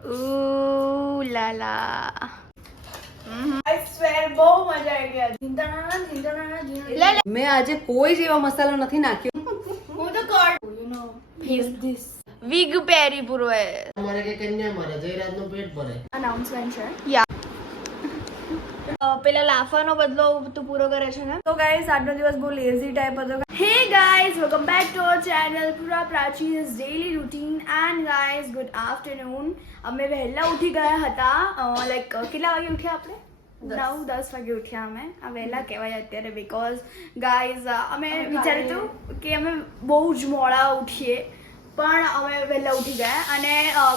Ooh la la. I swear બહુ મજા આવી ગઈ ધીંધાણા ધીંધાણા લે ધીંધાણા લે. મેં આજે કોઈ જ એવો મસાલો નથી નાખ્યો હું તો કર you know face this Wig પહેરી પૂરો એ. મારે કે કન્યા મારે જયરાજનું પેટ ભરે અનાઉન્સમેન્ટ છે Yeah. પેલા લાફાનો બદલો તું પૂરો કરે છે ને? તો ગાઈઝ આજનો દિવસ બહુ લેઝી ટાઈપ હતો. Hey guys welcome back to our channel પૂરા Prachi's daily routine and guys good afternoon અમે વહેલા ઉઠી ગયા હતા. લાઈક કેટલા વાગે ઉઠ્યા આપણે? નવ દસ વાગે ઉઠ્યા અમે. આ વહેલા કહેવાય અત્યારે બિકોઝ ગાઈઝ અમે વિચાર્યું હતું કે અમે બહુ જ મોડા ઉઠીએ. પણ અમે વહેલા ઉઠી ગયા અને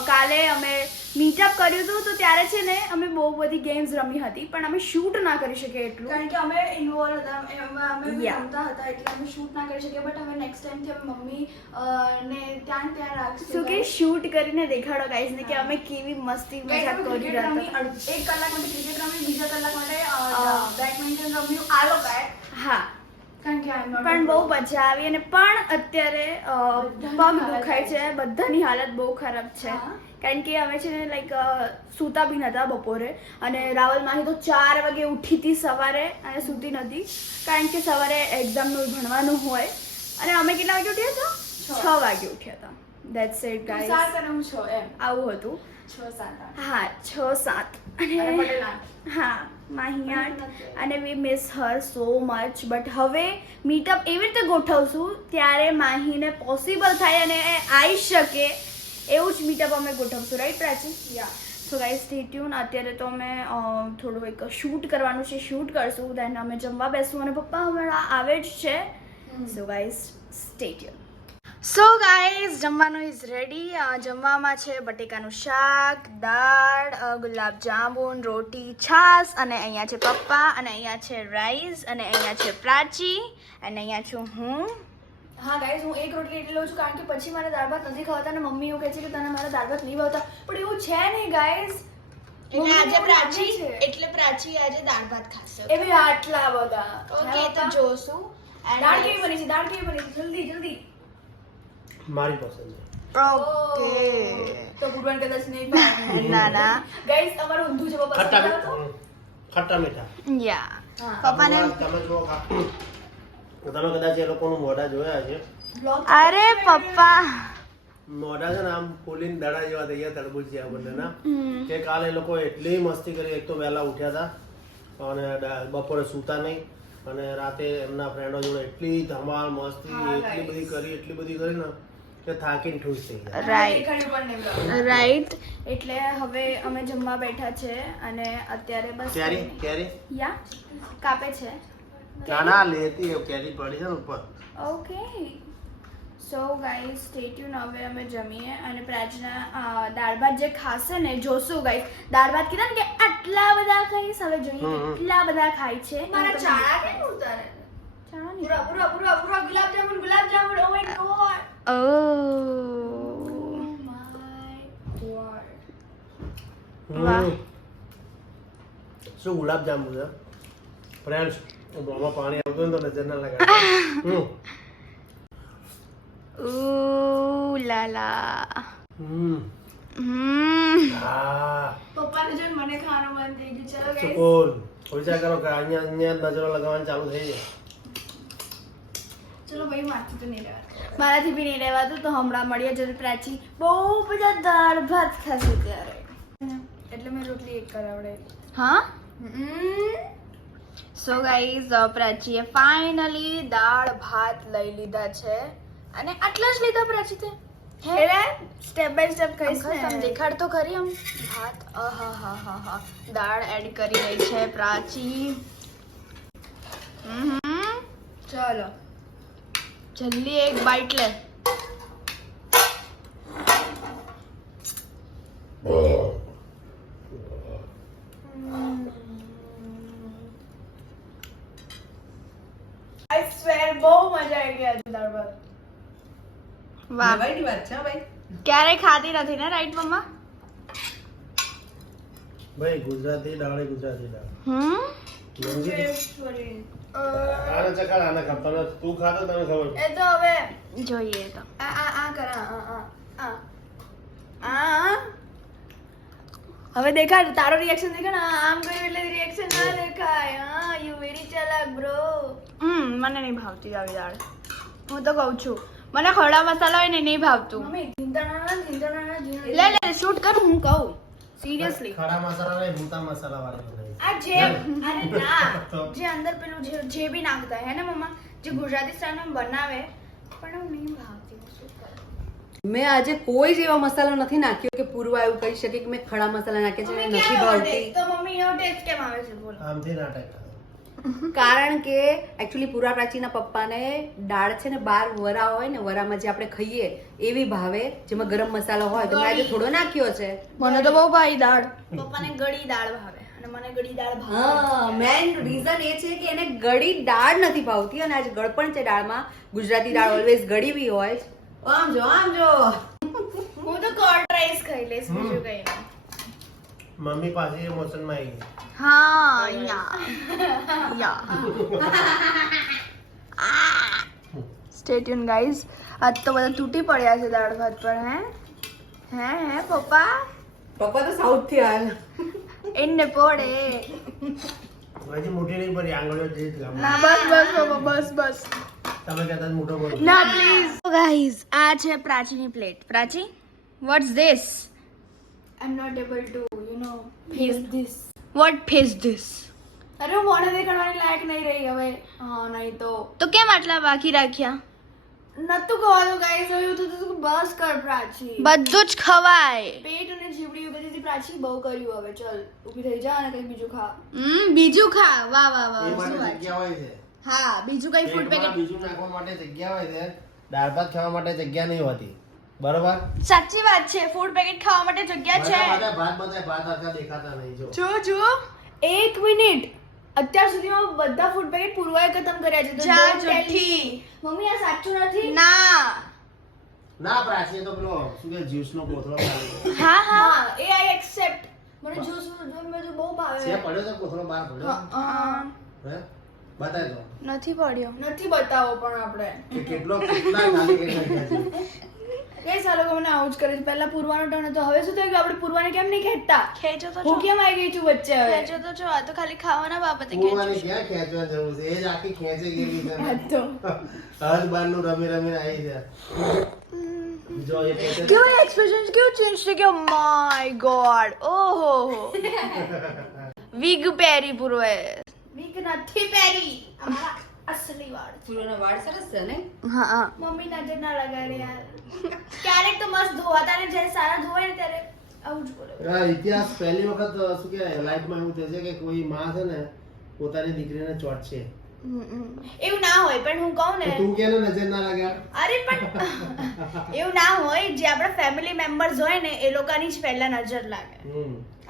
કાલે અમે મીટઅપ કર્યું હતું તો ત્યારે છે ને અમે બહુ બધી ગેમ્સ રમી હતી પણ અમે શૂટ ના કરી શકીએ એટલું. કારણ કે અમે ઇન્વોલ્વ હતા અમે રમતા હતા એટલે અમે શૂટ ના કરી શકીએ બટ અમે નેક્સ્ટ ટાઈમથી અમે મમ્મી ને ત્યાં ત્યાં રાખશું. શું કે શૂટ કરીને દેખાડો ગાઈઝ ને કે અમે કેવી મસ્તી મજા મજાક કરી રહ્યા હતા. એક કલાક માટે ક્રિકેટ રમી બીજા કલાક માટે બેડમિન્ટન રમ્યું આલો બેટ હા. પણ બહુ મજા આવી અને પણ અત્યારે પગ દુખાય છે બધાની હાલત બહુ ખરાબ છે. કારણ કે અમે છે ને લાઈક સૂતા બી નતા બપોરે અને રાવલ માહી તો ચાર વાગે ઉઠી હતી સવારે અને સૂતી નથી કારણ કે સવારે એક્ઝામનું ભણવાનું હોય. અને અમે કેટલા વાગે ઉઠ્યા હતા? છ વાગે ઉઠ્યા હતા. દેટ્સ ઇટ ગાઈસ સાત અને હું છ એમ. આવું હતું. છ સાત હા છ સાત. અને હા માહી આઠ. અને we miss her so much but હવે મીટઅપ એવી રીતે ગોઠવશું ત્યારે માહીને પોસિબલ થાય અને આવી શકે એવું જ મીટઅપ અમે ગોઠવશું. Right Prachi? Yeah so guys stay tune અત્યારે તો અમે થોડું એક શૂટ કરવાનું છે શૂટ કરશું. દેન અમે જમવા બેસવું અને પપ્પા હમણાં આવે જ છે. So guys stay tune so guys જમવાનું ઇઝ રેડી જમવામાં છે બટેકાનું શાક દાળ ગુલાબ જાંબુન રોટી છાસ અને અહીંયા છે પપ્પા અને અહીંયા છે રાઈસ અને અહીંયા છે પ્રાચી અને અહીંયા છું હું. હા ગાઈઝ હું એક રોટલી એટલી લઉં છું કારણ કે પછી મારે દાળ ભાત નથી ખાવાતા અને મમ્મી એવું કહે છે કે તને મારા દાળ ભાત નહીં ભાવતા. પણ એવું છે નહીં ગાઈઝ એટલે આજે પ્રાચી એટલે પ્રાચી આજે દાળ ભાત ખાશે. એવી આટલા બધા. ઓકે તો જોશું. દાળ કેવી બની છે? દાળ કેવી બની છે? જલ્દી જલ્દી. મારી પસંદ છે. ઓકે. તો ગુડવાન કદાચ નહીં ભાવે ના ના. ગાઈઝ અમારું ઊંધું છે ખટ્ટા મીઠા. ખટ્ટા મીઠા. યા. પપ્પાને તમે જો તમે કદાચ એ લોકોનું મોઢા જોયા છે અરે પપ્પા. મોઢા છે ને આમ ફૂલીને દડા જેવા થઈ ગયા તરબૂચ જેવા બંનેના કે કાલે એ લોકો એટલી મસ્તી કરી એક તો વહેલા ઉઠ્યા હતા. અને બપોરે સૂતા નહીં. અને રાતે એમના ફ્રેન્ડો જોડે એટલી ધમાલ મસ્તી એટલી બધી કરી એટલી બધી કરી ને કે થાકીને ઠૂસ થઈ ગયા રાઈટ. રાઈટ એટલે હવે અમે જમવા બેઠા છે અને અત્યારે બસ કેરી કેરી યા? કાપે છે. ના ના લેતી કેરી પડી છે ઉપર. ઓકે સો ગાઈઝ સ્ટેટ્યુન હવે અમે જમીએ અને પ્રાચના દાળ ભાત જે ખાશે ને જોશું ગાઈઝ દાળ ભાત કીધા ને કે આટલા બધા ખાઈશ હવે જોઈએ. કેટલા બધા ખાય છે. મારા ચાળા કેમ ઉતારે. ચાળા નહીં. પૂરા પૂરા પૂરા પૂરા gulab jamun gulab jamun oh my god oh. My god વાહ. શું ગુલાબ જાંબુ છે? ફ્રેન્ડ્સ પાણી આવતું ને તો નજર ના લગાડતા હમ. Ooh la la. હમ. હા. પપ્પાને જોઈને મને ખાવાનું મન થઈ ગયું. ચલો guys. સુકૂન વિચાર કરો કે અહીંયા અહીંયા નજરો લગાવવાની ચાલુ થઈ જાય. ચલો ભાઈ માથું તો નહીં લેવાનું મારાથી બી નહીં રહેવાતું તો હમણાં મળીએ જ્યારે પ્રાચી. બહુ બધા દાળ ભાત ખાશે ત્યારે. એટલે મેં રોટલી એક કરાવડેલી હા? સો ગાઈઝ પ્રાચીએ ફાઇનલી દાળ ભાત લઈ લીધા છે. અને આટલા જ લીધા પ્રાચી તે? હે? એટલે સ્ટેપ બાય સ્ટેપ કહીશ ને. દેખાડ તો ખરી આમ. ભાત હા દાળ એડ કરી રહી છે પ્રાચી. હમ ચલો. જલ્દી એક બાઈટ લે. ભાત વાત છે ભાઈ. ક્યારે ખાધી નથી ને રાઈટ મમ્મા? ભાઈ ગુજરાતી દાળ ગુજરાતી દાળ. હમ? આને ચખાડ આને ખબર. તું ખાતો તને ખબર. એ તો હવે જોઈએ તો. આ આ આ કરા આ આ આ. આ હવે દેખાડ તારો રિએક્શન દેખાડ. આમ કર્યું એટલે રિએક્શન ના દેખાય. હા યુ વેરી ચાલાક બ્રો હમ મને નહીં ભાવતી આવી દાળ. હું તો કહું છું મને ખરડા મસાલા હોય ને નહીં ભાવતું. લે લે શૂટ કર હું કહું. સિરિયસલી ખડા મસાલા નહીં ભૂતા મસાલા વાળા આ જે અરે ના જે અંદર પેલું જે જે બી નાખતા હે ને મમ્મા જે ગુજરાતી સ્ટાઇલમાં બનાવે પણ હું નહીં ભાવતી મેં આજે કોઈ જ એવા મસાલો નથી નાખ્યો કે પૂર્વ એવું કહી શકે કે મેં ખડા મસાલા નાખ્યા છે નથી ભાવતી. તો મમ્મી એવો ટેસ્ટ કેમ આવે છે? બોલો. આમથી ના કરે. કારણ કે એકચ્યુઅલી પૂરા પ્રાચીના પપ્પાને દાળ છે ને બાર વરા હોય ને વરામાં જે આપણે ખાઈએ એવી ભાવે જેમાં ગરમ મસાલો હોય તો મેં આજે થોડો નાખ્યો છે. મને તો બહુ ભાઈ દાળ. પપ્પાને ગળી દાળ ભાવે અને મને ગળી દાળ ભાવે. મેન રીઝન એ છે કે એને ગળી દાળ નથી ભાવતી અને આજે ગળપણ છે દાળમાં. ગુજરાતી દાળ ઓલવેઝ ગળી બી હોય. આમ જો આમ જો. હું તો કર્ડ રાઈસ ખાઈ લઈશ બીજું કઈ મમ્મી પાસે ઇમોશનમાં આવી હા yeah yeah stay tune guys આજ તો બધા તૂટી પડ્યા છે દાળ ભાત પર હે? હે હે પપ્પા? પપ્પા તો સાઉથથી આવ્યા એને પડે. હજી મોટી નહીં પડી આંગળીઓ જે ના બસ બસ પપ્પા બસ બસ. તમે કહેતા મોટો બોલ. ના પ્લીઝ ગાઈઝ આ છે પ્રાચીની plate Prachi what's this I'm not able to, you know, face this. What face this અરે હું મોઢે દેખાડવાની લાયક નહીં રહી હવે હા નહીં તો તો કેમ આટલા બાકી રાખ્યા નતું ખવાનું ગાઈસ હવે હું તો તું બસ કર પ્રાચી બધું જ ખવાય પેટ અને જીવડી ઊભી હતી પ્રાચી બહુ કર્યું હવે ચલ ઊભી થઈ જા અને કંઈક બીજું ખા હમ બીજું ખા વાહ વાહ વાહ એ શું માટે વાત છે. જગ્યા હોય છે હા બીજું કઈ ફૂડ પેટમાં પેકેટ બીજું નાખવા માટે જગ્યા હોય છે દાળ ભાત ખાવા માટે જગ્યા નહીં હોતી બરોબર? સાચી વાત છે. ફૂડ પેકેટ ખાવા માટે જગ્યા છે. બધા ભાત બધા ભાત આખા દેખાતા નહીં જો. જો જો. એક મિનિટ. અત્યાર સુધીમાં બધા ફૂડ પેકેટ પૂરવાય ખતમ કર્યા છે. તો જુઠ્ઠી. મમ્મી આ સાચું નથી? ના. ના પ્રાચી તો પેલો શું કે જ્યુસ નો કોથળો હા હા. એ આઈ એક્સેપ્ટ મને જ્યુસ મેં તો બહુ છે ભાવે પડ્યો તો કોથળો બહાર પડ્યો. હા, હે. બતાય દો નથી પડ્યો. નથી બતાવો પણ આપણે. કેટલો કેટલા ખાલી કરી છે કઈ સાલો મને આવું જ કરે છે. પહેલા પૂર્વાનો ટર્ન હતો. હવે શું થયું કે આપણે પૂર્વાને કેમ નહીં ખેંચતા? ખેંચો તો હું છો. કેમ આવી ગઈ છું વચ્ચે? હવે ખેંચો તો છો. આ તો ખાલી ખાવાના બાબતે કૂવાની ખેંચો ક્યાં ખેંચવા જરૂર છે? એ જ આખી ખેંચે ગયેલી છે આ તો. હજ બારનું રમી રમીને આવી છે. જો એ પોતે કેવું એક્સપ્રેશન કેવું ચેન્જ થઈ ગયો માય ગોડ ઓહો વિગ પહેરી પૂર્વે. વીક નથી પહેરી અમારા અસલી વાળ પૂર્વનો વાળ સરસ છે ને? હા હા. મમ્મી નજર ના લગાડે યાર. ક્યારેક તો મસ્ત ધોવાતા ને જ્યારે સારા ધોવાય ને ત્યારે ઇતિહાસ પહેલી વખત શું કે લાઈફમાં એવું થશે કે કોઈ માં છે ને, પોતાની દીકરીને ચોટશે. એવું ના હોય પણ હું કહું ને તું કેને નજર ના લાગ્યા અરે પણ એવું ના હોય જે આપણા ફેમિલી મેમ્બર્સ હોય ને એ લોકોની જ પહેલા નજર લાગે.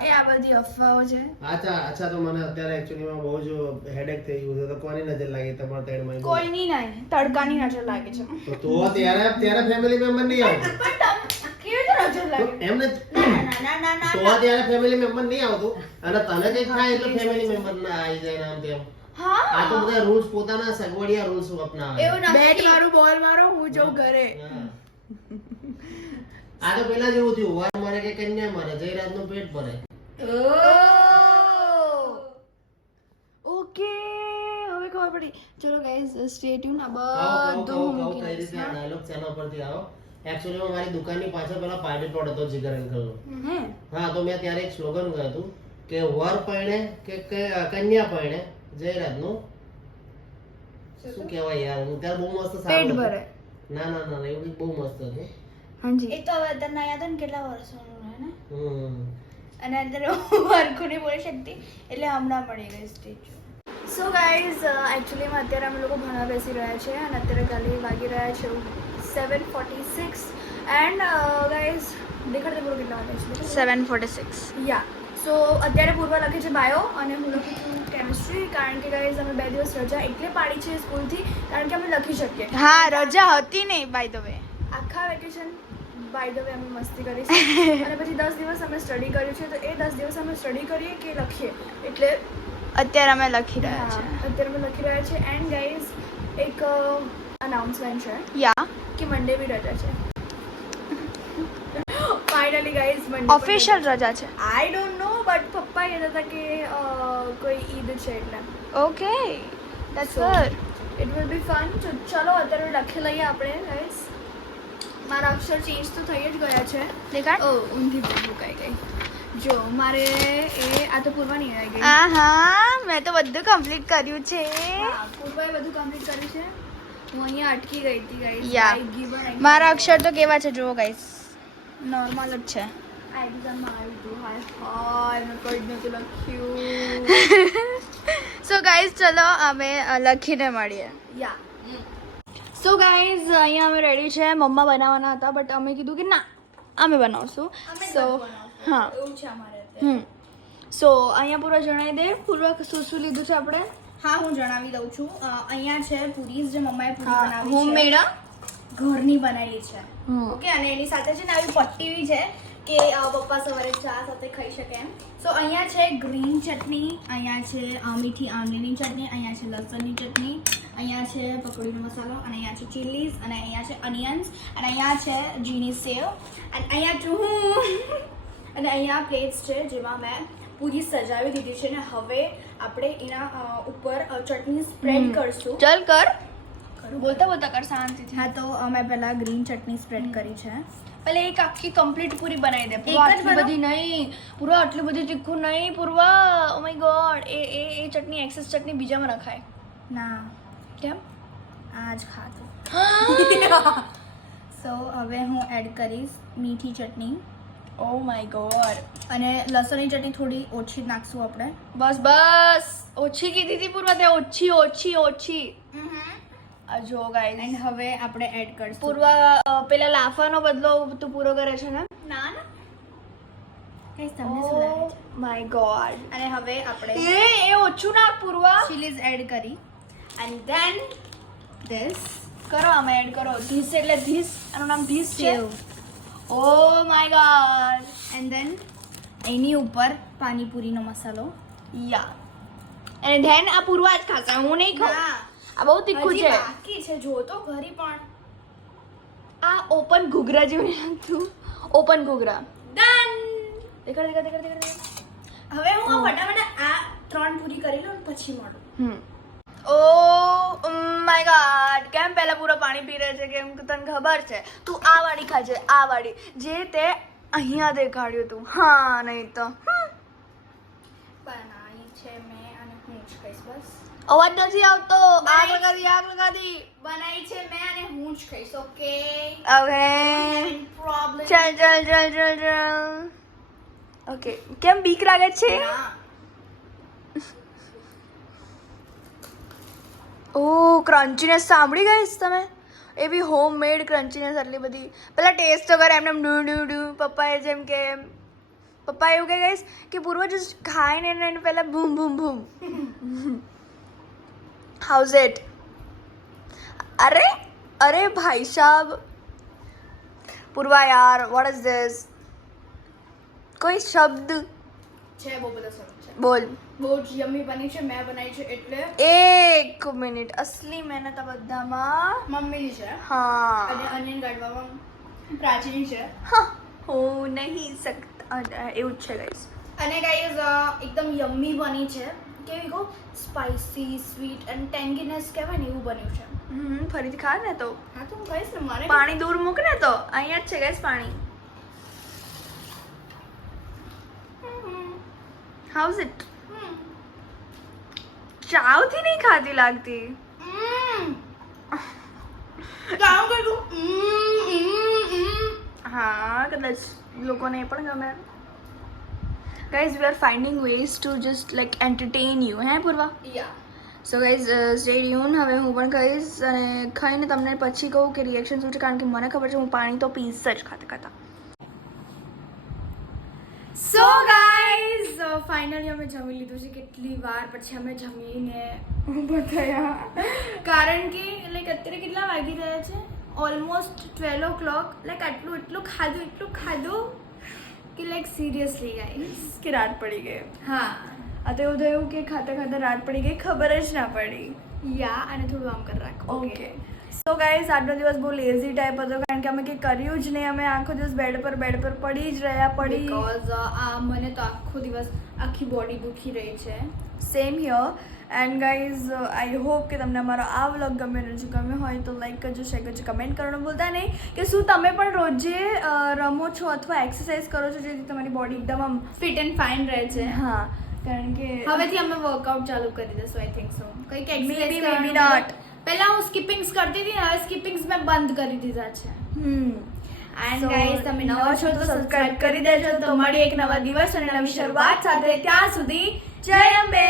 એ આ બધી અફવાઓ છે. અચ્છા અચ્છા તો મને અત્યારે એકચ્યુઅલીમાં બહુ જ હેડેક થઈ ગયું છે. તો કોની નજર લાગી તમારા તેડ મહિને કોઈની નહીં તડકાની નજર લાગે છે. તો તો ત્યારે ત્યારે ફેમિલી મેમ્બર નહીં આવતો? પણ તમ કેવી રીતે નજર લાગે? એમને ના ના ના ના તો ત્યારે ફેમિલી મેમ્બર નહીં આવતું? અને તને કઈ થાય એટલે ફેમિલી મેમ્બર ના આવી જાય નામ તેમ. આ તો બધા રૂલ્સ પોતાના સગવડિયા રૂલ્સ અપનાવે. એવું બેટ મારું બોલ મારો હું જો ઘરે. આ તો પેલા જેવું થયું. વાર મારે કે કન્યા મારે. જયરાજનું પેટ ભરે. ઓકે. હવે ખબર પડી. ચલો ગાઈઝ સ્ટે ટ્યુન આ બધું હું કહો, કહો, મૂકી દઈશ રીતે આ dialogue ચેનલ પરથી આવો? એક્ચ્યુઅલી મારી દુકાનની પાછળ પેલા પાર્ટી પ્લોટ હતો જીગર અંકલ નો હા તો મેં ત્યારે એક સ્લોગન ગાયું કે વર પરણે કે કે કન્યા પરણે જય રાતનું શું કહેવાય યાર હું ત્યારે બહુ મસ્ત પેટ સારું હતું. ભરે. ના ના ના ના, એવું કંઈક બહુ મસ્ત હતું. હાજી. એ તો હવે તને યાદ હોય ને કેટલા વર્ષોનું હે ને? હમ. અને અત્યારે હું હરખું નહીં બોલી શકતી એટલે હમણાં મળી ગઈ સ્ટેચ્યુ સો ગાઈઝ એકચ્યુઅલીમાં અત્યારે અમે લોકો ભણવા બેસી રહ્યા છે અને અત્યારે ગાલી વાગી રહ્યા છે seven forty six and guys દેખાડते બોલો કેટલા વાગે છે? સેવન ફોર્ટી સિક્સ યા સો અત્યારે પૂર્વ લખે છે બાયો અને હું લખું છું કેમિસ્ટ્રી કારણ કે ગાઈઝ અમે બે દિવસ રજા એટલે પાડી છે સ્કૂલથી કારણ કે અમે લખી શકીએ. હા રજા હતી નહીં બાય ધ વે આખા વેકેશન બાય ધ વે અમે મસ્તી કરીશું. અને પછી દસ દિવસ અમે સ્ટડી કર્યું છે તો એ દસ દિવસ અમે સ્ટડી કરીએ કે લખીએ? એટલે અત્યારે અમે લખી રહ્યા હા, છે અત્યારે અમે લખી રહ્યા છે એન્ડ ગાઈઝ એક અનાઉન્સમેન્ટ છે યા કે મંડે બી રજા છે. Finally finally guys Monday official રજા છે. આઈ ડોન્ટ નો બટ પપ્પા કહેતા હતા કે અ, કોઈ ઈદ છે એટલે okay that's So, good it will be fun તો ચલો અત્યારે લખી લઈએ આપણે ગાઈઝ મારા અક્ષર ચેન્જ તો થઈ જ ગયા છે દેખાડ ઓ ઊંધી બુક મુકાઈ ગઈ જો મારે એ આ તો પૂર્વાની આવી ગઈ આ હા મેં તો બધું કમ્પ્લીટ કર્યું છે હા, પૂર્વાએ બધું કમ્પ્લીટ કર્યું છે હું અહીંયા અટકી ગઈ હતી ગાઈઝ Yeah. આઈ ગીવન મારા અક્ષર તો કેવા છે જુઓ ગાઈસ નોર્મલ જ છે આ એક્ઝામમાં આવ્યું સો ગાઈઝ ચલો અમે લખીને મળીએ યા સો ગાઈઝ અહીંયા અમે રેડી છે મમ્મા બનાવવાના હતા બટ અમે કીધું કે ના અમે બનાવશું સો હા એવું છે અમારે હમ। સો અહીંયા પૂરા જણાવી દે પૂર્વક શું શું લીધું છે આપણે? હા હું જણાવી દઉં છું. અહીંયા છે પૂરી જે મમ્માએ પૂરી બનાવી હોમ છે મેડ ઘરની બનાવેલી છે. ઓકે અને એની સાથે છે ને આવી પટ્ટી બી છે. કે પપ્પા સવારે ચા સાથે ખાઈ શકે એમ. સો અહીંયા છે ગ્રીન ચટણી અહીંયા છે મીઠી આંબલીની ચટણી અહીંયા છે લસણની ચટણી અહીંયા છે પકોડીનો મસાલો અને અહીંયા છે ચીલીઝ અને અહીંયા છે અનિયન્સ અને અહીંયા છે જીની સેવ. અને અહીંયા છું હું અને અહીંયા પ્લેટ્સ છે જેમાં મેં પૂરી સજાવી દીધી છે ને હવે આપણે એના ઉપર ચટણી સ્પ્રેડ કરશું. ચલ કર. બોલતા બોલતા કર શાંતિથી. હા તો મેં પહેલાં ગ્રીન ચટણી સ્પ્રેડ કરી છે. પેલે એક આખી કમ્પ્લીટ પૂરી બનાવી દે. પૂરા આટલી બધી નહીં પૂરા આટલી બધી તીખું નહીં પૂર્વા ઓ માય ગોડ એ એ એ ચટણી એક્સેસ ચટણી બીજામાં નખાય ના. કેમ? આ જ ખાધું સો હવે હું એડ કરીશ મીઠી ચટણી. ઓ માય ગોડ અને લસણની ચટણી થોડી ઓછી નાખશું આપણે. બસ બસ. ઓછી કીધી હતી પૂર્વા તે ઓછી ઓછી ઓછી. આ જો ગાઈસ એન્ડ હવે આપણે એડ કરશું. પૂર્વ પેલા લાફાનો બદલો તું પૂરો કરે છે ને? ના ના. ગાઈસ તમને શું લાગે છે? માય ગોડ અને હવે આપણે એ એ ઓછું નાખ પૂર્વા. ચીલીઝ એડ કરી. એન્ડ ધેન ધીસ કરો આમાં એડ કરો. ધીસ એટલે ધીસ. આનું નામ ધીસ છે. Oh my god and then એની ઉપર પાણીપુરીનો મસાલો. યા એન્ડ ધેન આ પૂર્વ જ ખાશે હું નહીં ખાઉં. આ બહુ તીખું છે. બાકી છે જો તો ઘરી પણ. આ ઓપન ઘૂઘરા જેવું લાગતું. ઓપન ઘૂઘરા. ડન દેખાડ દેખાડ દેખાડ દેખાડ દેખાડ. હવે હું આ ફટાફટ આ ત્રણ પૂરી કરી લઉં પછી મળું. હમ. ઓ માય ગોડ કેમ પહેલા પૂરો પાણી પી રહે છે કેમ કે તને ખબર છે? તું આ વાળી ખાજે આ વાળી. જે તે અહીંયા દેખાડ્યું તું. હા નહીં તો. બનાવી છે મેં અને હું જ કહીશ બસ. અવાજ નથી આવતો. આગ. લગાડી આગ લગાડી. બનાવી છે મેં અને હું જ ખાઈશ ઓકે હવે પ્રોબ્લેમ ચલ ચલ ચલ ચલ ચલ. ઓકે કેમ બીક લાગે છે? ઓ ક્રન્ચીનેસ સાંભળી ગઈશ તમે? એવી હોમ મેડ ક્રન્ચીનેસ આટલી બધી. પેલા ટેસ્ટ વગર એમને ડુ ડુ ડુ પપ્પાએ જેમ કે પપ્પા એવું કહે ગઈશ કે પૂર્વજ ખાઈને એને પહેલાં ભૂમ બૂમ બૂમ બૂમ હાઉઝ ઇટ અરે અરે ભાઈ સાહેબ પૂર્વા યાર વોટ ઇઝ ધીસ કોઈ શબ્દ છે બહુ બધા શબ્દ છે. બોલ। બહુ જ યમી બની છે મેં બનાવી છે એટલે એક મિનિટ અસલી મહેનત આ બધામાં. મમ્મીની છે. હા. અને અનિલ કાઢવામાં પ્રાચીની છે. હા હું નહીં શકતા એવું જ છે ગાઈસ અને ગાઈઝ એકદમ યમ્મી બની છે. કેવી કહું સ્પાઇસી સ્વીટ અને ટેંગીનેસ કહેવાય ને એવું બન્યું છે. હમ ફરીથી ખા ને તો. હા તો હું કહીશ ને મારે પાણી દૂર મૂક ને તો. અહીંયા જ છે ગેસ પાણી. How's it. ચાવથી નહીં ખાતી લાગતી. હા કદાચ લોકોને એ પણ ગમે. Guys we are finding ways to just like entertain you hey Purva yeah so guys stay tune હવે હું પણ કહીશ અને ખાઈને તમને પછી કહું કે રિએક્શન શું છે કારણ કે મને ખબર છે હું પાણી તો પીસ જ ખાતા ખાતા સો ગાઈઝ ફાઇનલી અમે જમી લીધું છે કેટલી વાર પછી અમે જમીને બતાયા કારણ કે લાઈક અત્યારે કેટલા વાગી રહ્યા છે almost twelve o'clock like આટલું એટલું ખાધું એટલું ખાધું કે લાઈક સિરિયસલી ગાઈસ કે રાત પડી ગઈ હા. આ તો એવું થયું કે ખાતા ખાતા રાત પડી ગઈ ખબર જ ના પડી. યા અને થોડું આમ કરી રાખો. ઓકે સો ગાઈસ આજનો દિવસ બહુ લેઝી ટાઈપ હતો કારણ કે અમે કંઈ કર્યું જ નહીં. અમે આખો દિવસ બેડ પર બેડ પર પડી જ રહ્યા પડી. બીકોઝ આ મને તો આખો દિવસ આખી બોડી દુખી રહી છે. Same here and guys I hope કે તમને અમારો આ વ્લોગ ગમે જો ગમ્યો હોય તો લાઈક કરજો શેર કરજો કમેન્ટ કરવાનું ભૂલતા નહીં. કે શું તમે પણ રોજે રમો છો અથવા એક્સરસાઇઝ કરો છો જેથી તમારી બોડી એકદમ આમ ફિટ એન્ડ ફાઇન રહે છે? હા. કારણ કે હવેથી અમે વર્કઆઉટ ચાલુ કરી દઈશું આઈ થિંક સો કંઈક એક્સરસાઇઝ મેબી નોટ પહેલા હું સ્કીપિંગ્સ કરતી હતી ને હવે સ્કીપિંગ્સ મેં બંધ કરી દીધા છે. હમ. એન્ડ ગાઈઝ ગાઈસ તમે નવા છો તો સબસ્ક્રાઇબ કરી દેજો. તો મળી એક નવા દિવસ અને નવી શરૂઆત સાથે. ત્યાં સુધી જય અંબે.